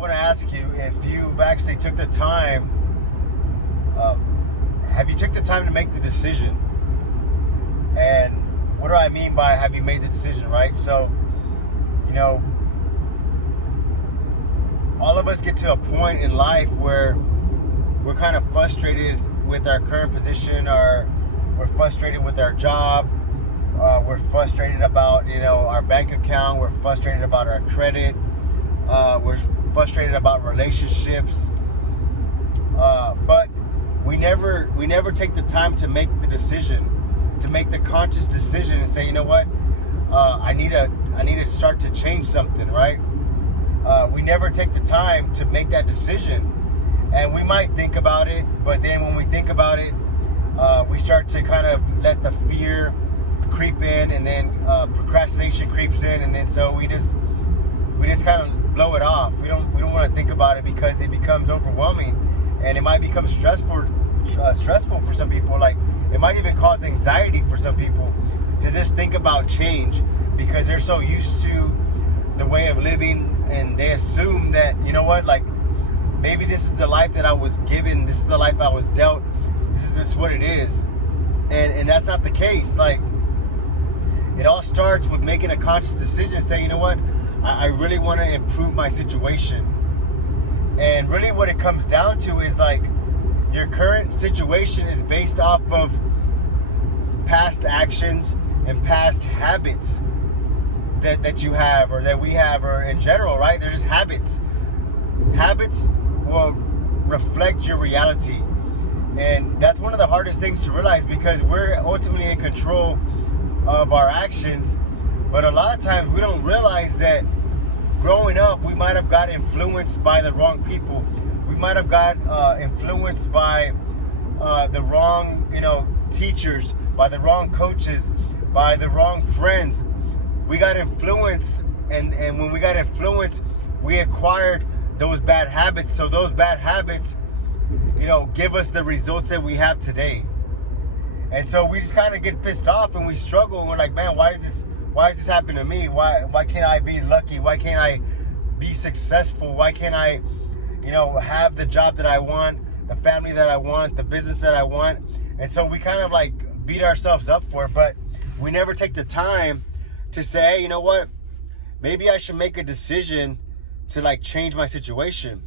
want to ask you if you've actually took the time, have you took the time to make the decision? And what do I mean by have you made the decision, right? So, all of us get to a point in life where we're kind of frustrated with our current position, we're frustrated with our job, we're frustrated about, our bank account, we're frustrated about our credit, we're frustrated about relationships, but we never take the time to make the decision, to make the conscious decision and say, you know what, I need to start to change something, right? We never take the time to make that decision, and we might think about it, but then when we think about it, we start to kind of let the fear creep in, and then procrastination creeps in, and then so we just kind of blow it off. We don't want to think about it because it becomes overwhelming, and it might become stressful for some people. Like, it might even cause anxiety for some people to just think about change because they're so used to the way of living, and they assume that, you know what, like, maybe this is the life that I was given, this is the life I was dealt, this is just what it is. And that's not the case. Like, it all starts with making a conscious decision, saying, you know what, I really want to improve my situation. And really what it comes down to is, like, your current situation is based off of past actions and past habits that you have, or that we have, or in general, right? They're just habits. Habits will reflect your reality. And that's one of the hardest things to realize, because we're ultimately in control of our actions. But a lot of times we don't realize that growing up, we might have got influenced by the wrong people. We might have got influenced by the wrong, teachers, by the wrong coaches, by the wrong friends. We got influenced, and when we got influenced, we acquired those bad habits. So those bad habits, give us the results that we have today. And so we just kind of get pissed off, and we struggle, and we're like, man, why does this happen to me? Why can't I be lucky? Why can't I be successful? Why can't I, have the job that I want, the family that I want, the business that I want? And so we kind of like beat ourselves up for it, but we never take the time to say, hey, you know what? Maybe I should make a decision to, like, change my situation.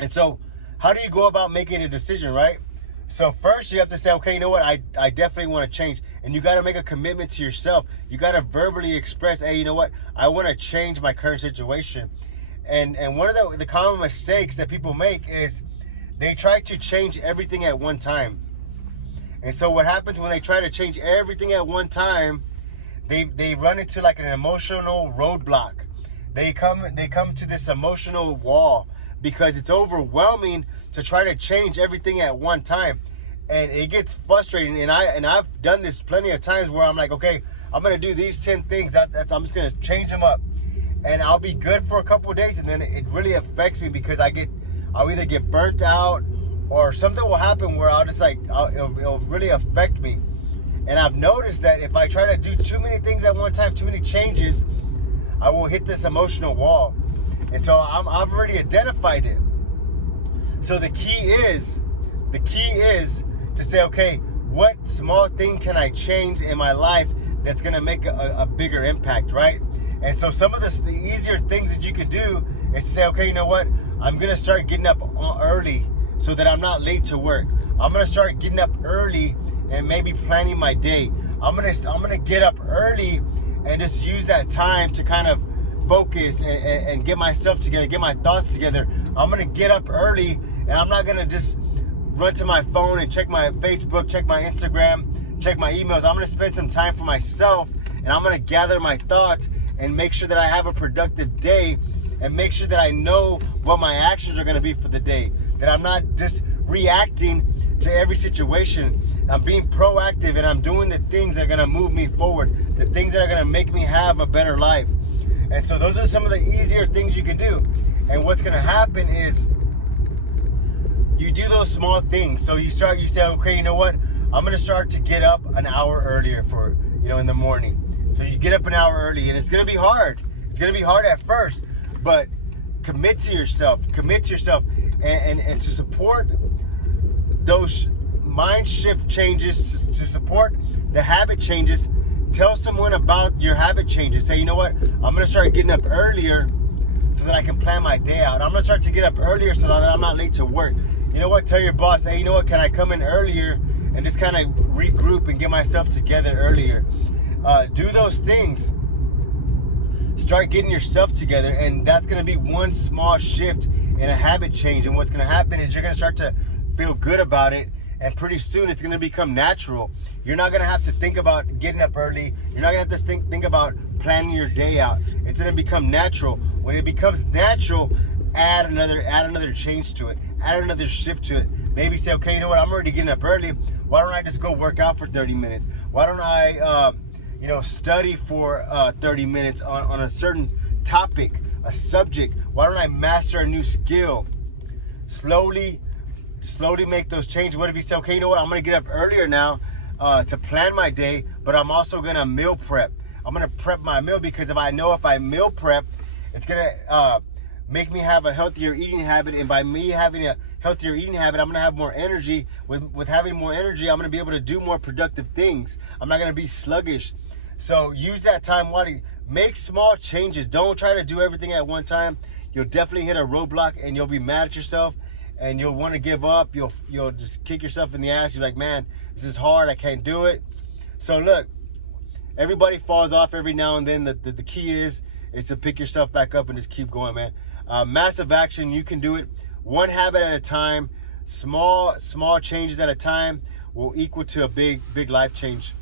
And so how do you go about making a decision, right? So first you have to say, okay, you know what? I definitely want to change. And you got to make a commitment to yourself. You got to verbally express, hey, you know what? I want to change my current situation. And one of the common mistakes that people make is they try to change everything at one time. And so what happens when they try to change everything at one time, they run into like an emotional roadblock. They come to this emotional wall because it's overwhelming to try to change everything at one time. And it gets frustrating. And I've done this plenty of times where I'm like, okay, I'm going to do these 10 things. I'm just going to change them up. And I'll be good for a couple of days, and then it really affects me because I'll either get burnt out, or something will happen where it'll really affect me. And I've noticed that if I try to do too many things at one time, too many changes, I will hit this emotional wall. And so I've already identified it. So the key is to say, okay, what small thing can I change in my life that's going to make a bigger impact, right? And so some of the easier things that you can do is to say, okay, you know what? I'm going to start getting up early so that I'm not late to work. I'm going to start getting up early and maybe planning my day. I'm going to get up early and just use that time to kind of focus and get myself together, get my thoughts together. I'm going to get up early, and I'm not going to just run to my phone and check my Facebook, check my Instagram, check my emails. I'm going to spend some time for myself, and I'm going to gather my thoughts and make sure that I have a productive day, and make sure that I know what my actions are going to be for the day, that I'm not just reacting to every situation. I'm being proactive, and I'm doing the things that are going to move me forward, the things that are going to make me have a better life. And so those are some of the easier things you can do. And what's going to happen is you do those small things. So you say, okay, you know what? I'm going to start to get up an hour earlier in the morning. So you get up an hour early, and it's going to be hard. It's going to be hard at first, but commit to yourself, and to support those mind shift changes, to support the habit changes. Tell someone about your habit changes. Say, you know what, I'm gonna start getting up earlier so that I can plan my day out. I'm gonna start to get up earlier so that I'm not late to work. You know what, tell your boss, hey, you know what, can I come in earlier and just kind of regroup and get myself together earlier? Do those things. Start getting yourself together, and that's gonna be one small shift in a habit change. And what's gonna happen is you're gonna start to feel good about it, and pretty soon it's gonna become natural. You're not gonna have to think about getting up early. You're not gonna have to think about planning your day out. It's gonna become natural. When it becomes natural, add another change to it. Add another shift to it. Maybe say, okay, you know what, I'm already getting up early. Why don't I just go work out for 30 minutes? Why don't I study for 30 minutes on a certain topic, a subject? Why don't I master a new skill? Slowly make those changes. What if you say, okay, you know what, I'm gonna get up earlier now to plan my day, but I'm also gonna meal prep. I'm gonna prep my meal, because if I meal prep, it's gonna make me have a healthier eating habit, and by me having a healthier eating habit, I'm gonna have more energy. With having more energy, I'm gonna be able to do more productive things. I'm not gonna be sluggish. So use that time wisely. Make small changes. Don't try to do everything at one time. You'll definitely hit a roadblock, and you'll be mad at yourself, and you'll want to give up. You'll just kick yourself in the ass. You're like, man, this is hard. I can't do it. So look, everybody falls off every now and then. The key is to pick yourself back up and just keep going, man. Massive action. You can do it one habit at a time. Small changes at a time will equal to a big life change.